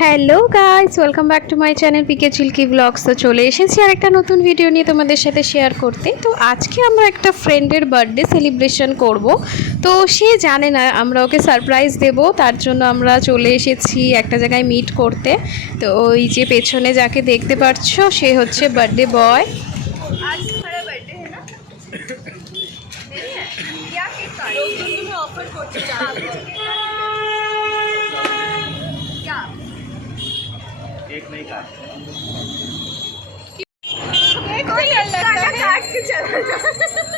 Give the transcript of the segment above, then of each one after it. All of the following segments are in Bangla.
Hello guys, welcome back to my channel PK Chilki vlogs. তো চলে এসেছি আর একটা নতুন ভিডিও নিয়ে তোমাদের সাথে শেয়ার করতে। তো আজকে আমরা একটা ফ্রেন্ডের বার্থডে সেলিব্রেশন করব। তো সে জানে না, আমরা ওকে সারপ্রাইজ দেব, তার জন্য আমরা চলে এসেছি একটা জায়গায় মিট করতে। তো ওই যে পেছনে যাকে দেখতে পাচ্ছ সে হচ্ছে বার্থডে বয়। केक नहीं काट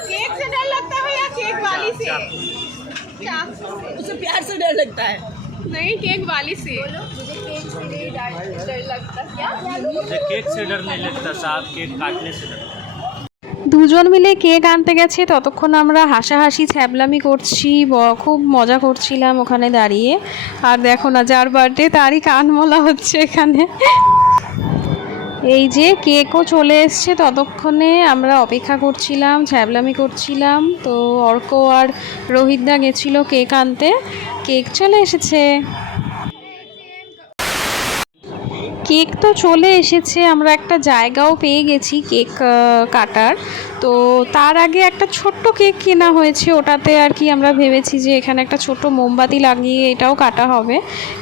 केक से डर लगता है या केक वाली से? उसे प्यार से डर लगता है। नहीं, केक वाली से। मुझे केक से नहीं डर लगता। क्या? मुझे केक से डर नहीं लगता, साहब केक काटने से डर। দুজন মিলে কেক আনতে গেছে, ততক্ষণ আমরা হাসাহাসি ছ্যাবলামি করছি, খুব মজা করছিলাম ওখানে দাঁড়িয়ে। আর দেখো না, যার বার্থডে তারই কান মোলা হচ্ছে এখানে। এই যে কেকও চলে এসছে, ততক্ষণে আমরা অপেক্ষা করছিলাম, ছ্যাবলামি করছিলাম। তো অর্ক আর রোহিতদা গেছিলো কেক আনতে, কেক চলে এসেছে। কেক তো চলে এসেছে, আমরা একটা জায়গাও পেয়ে গেছি কেক কাটার। তো তার আগে একটা ছোট্ট কেক কেনা হয়েছে, ওটাতে আর কি আমরা ভেবেছি যে এখানে একটা ছোট মোমবাতি লাগিয়ে এটাও কাটা হবে,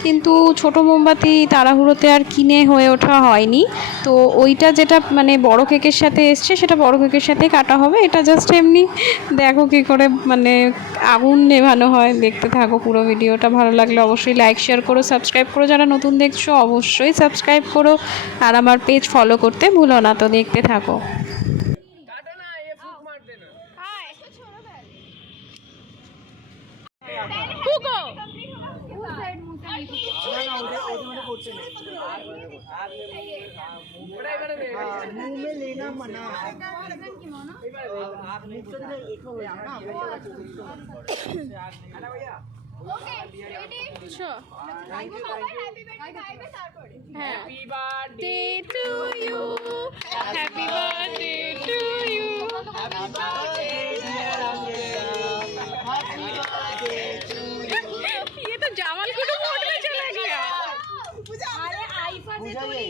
কিন্তু ছোট মোমবাতি তাড়াহুড়োতে আর কিনে হয়ে ওঠা হয়নি। তো ওইটা যেটা মানে বড় কেকের সাথে এসছে সেটা বড় কেকের সাথেই কাটা হবে। এটা জাস্ট এমনি দেখো কী করে মানে আগুন নেভানো হয়। দেখতে থাকো পুরো ভিডিওটা, ভালো লাগলে অবশ্যই লাইক শেয়ার করো, সাবস্ক্রাইব করো, যারা নতুন দেখছো অবশ্যই সাবস্ক্রাইব করো, আর আমার পেজ ফলো করতে ভুলো না। তো দেখতে থাকো। मुंह में लेना मना है। Happy birthday to you. Happy birthday to you. Happy birthday dear Amrita. Happy birthday to you. ये तो जामल कुटुंब मोड में चला गया। अरे आईफा से थोड़ी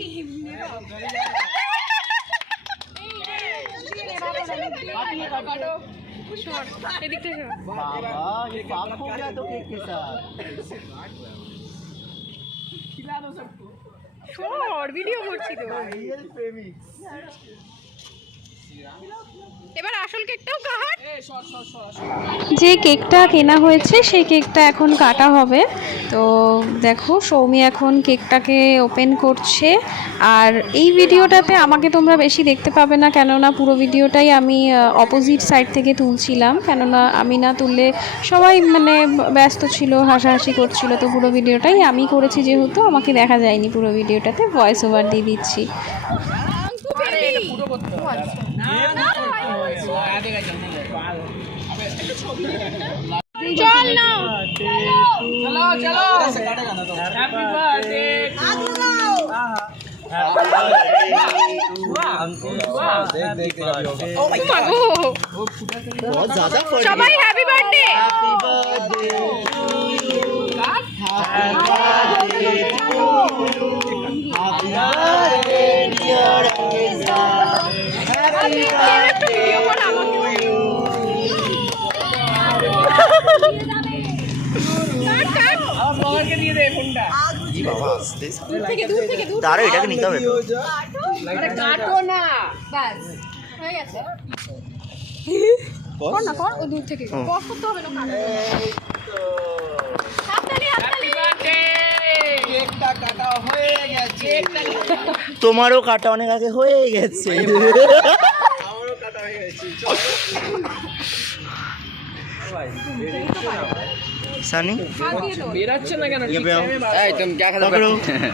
एदिक থেকে बाबा ये पाप हो गया तो केक के साथ। खिला दो सबको। छोड़ वीडियो করছি তো। रियल प्रेमी। এবার আসল কেকটাও কাট। যে কেকটা কেনা হয়েছে সেই কেকটা এখন কাটা হবে। তো দেখো সৌমি এখন কেকটাকে ওপেন করছে। আর এই ভিডিওটাতে আমাকে তোমরা বেশি দেখতে পাবে না, কেননা পুরো ভিডিওটাই আমি অপোজিট সাইড থেকে তুলছিলাম, কেননা আমি না তুললে সবাই মানে ব্যস্ত ছিল, হাসাহাসি করছিল। তো পুরো ভিডিওটাই আমি করেছি, যেহেতু আমাকে দেখা যায়নি পুরো ভিডিওটাতে, ভয়েস ওভার দিয়ে দিচ্ছি। चल ना चलो चलो। हैप्पी बर्थडे देख देख ओ माय गॉड बहुत ज्यादा सबाई happy birthday. Happy birthday to you. Happy birthday to you. Happy birthday dear Amrita. Happy birthday to you. काट पकड़ के दिए दे फुंडा। जी बाबा दूर दारो এটাকে নিতে হবে তো। আরে কাটো না বাস হয়ে গেছে। কর না কর, ও দূর থেকে কর করতে হবে না। হাততালি হাততালি। কেকটা কাটা হয়ে গেছে। তোমারও কাটা অনেক আগে হয়ে গেছে। আমারও কাটা হয়ে গেছে। सनी मेरा अच्छा लगा ना। ये पे आओ। तुम क्या खत्म कर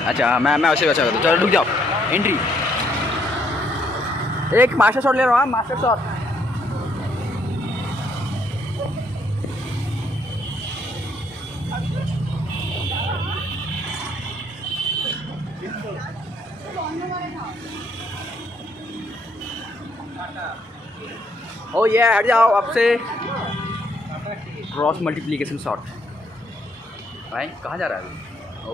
अच्छा मैं उसे बचा करता। चलो रुक जाओ, एंट्री एक मास्टर शॉट ले रहा हूँ। मास्टर शॉट ओ ये हट जाओ अब से। क्रॉस मल्टीप्लिकेशन शॉट भाई कहाँ जा रहा है अभी? ओ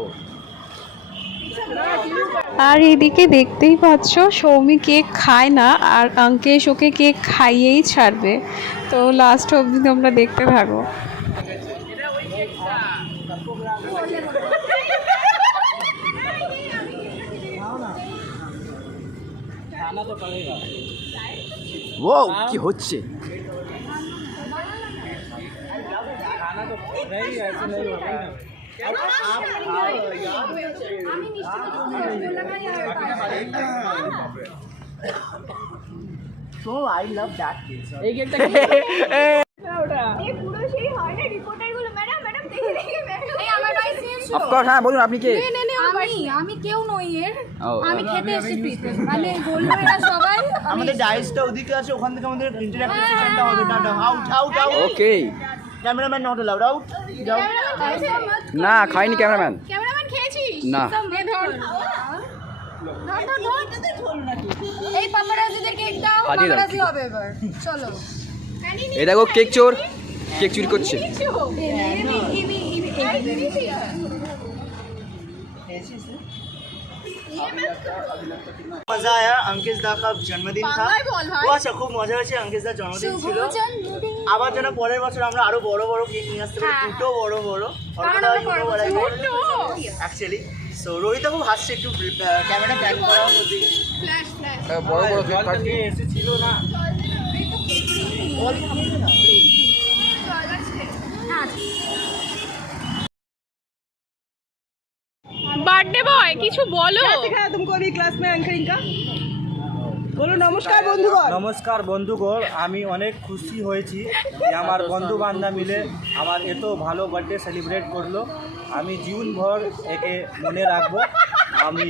আর এদিকে দেখতেই পাচ্ছ সৌমি কেক খায় না, আর অঙ্কেশ ওকে কেক খাইয়েই ছাড়বে। তো লাস্ট অবধি তোমরা দেখতে থাকো। वो কি হচ্ছে? So I love that cake. এই কেকটা এই পুরো সেই হয় না রিপোর্টার গুলো ম্যাডাম ম্যাডাম দেখে দেখে ম্যাডাম এই আমার ভাই সিএস ছিল অফকোর্স হ্যাঁ বলুন আপনি কে? আমি কেউ নই এর ও, আমি খেতে এসেছি মানে বললো এরা সবাই আমাদের ডাইসটা ওদিকে আছে, ওখান থেকে আমাদের ইন্টারঅ্যাক্টিভ সেশনটা হবে। Tata out out out. Okay cameraman not allowed, out যাও। না খাইনি ক্যামেরাম্যান। ক্যামেরাম্যান খেয়েছিস না। নে ধর এই পাপারাজিদের কেক দাও, হাজির দাও। পাপারাজি হবে এবার চলো এই দেখো কেক চোর, কেক চুরি করছে। মজা আয়া। अंकित दा का जन्मदिन था। বাংলায় বল ভাই। ও আচ্ছা খুব মজা হয়েছে। अंकित दा জন্মদিন ছিল। আবার যেন পরের বছর আমরা আরো বড় বড় কেক নিয়ে আসতে পারি, দুটো বড় বড়। অ্যাকচুয়ালি সো রোহিত খুব হাসছে, একটু ক্যামেরা ব্যাক করাও ওদিকে। ফ্ল্যাশ ফ্ল্যাশ বড় বড় কেক কাটছে। এসেছিল না বার্থডে বয় কিছু বলো। নমস্কার বন্ধুগণ, আমি অনেক খুশি হয়েছি যে আমার বন্ধু বান্ধব মিলে আমার এত ভালো বার্থডে সেলিব্রেট করলো। আমি জীবনভর একে মনে রাখবো। আমি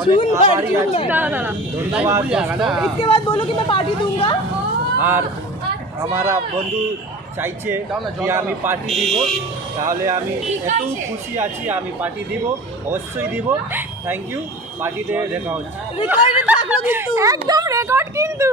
অনেক আভারী আছি। ধন্যবাদ আর আমার বন্ধু চাইছে যে আমি পার্টি দিব, তাহলে আমি এত খুশি আছি, আমি পার্টি দিব, অবশ্যই দিব। Thank you. পার্টিতে দেখা হচ্ছে। একদম রেকর্ড কিন্তু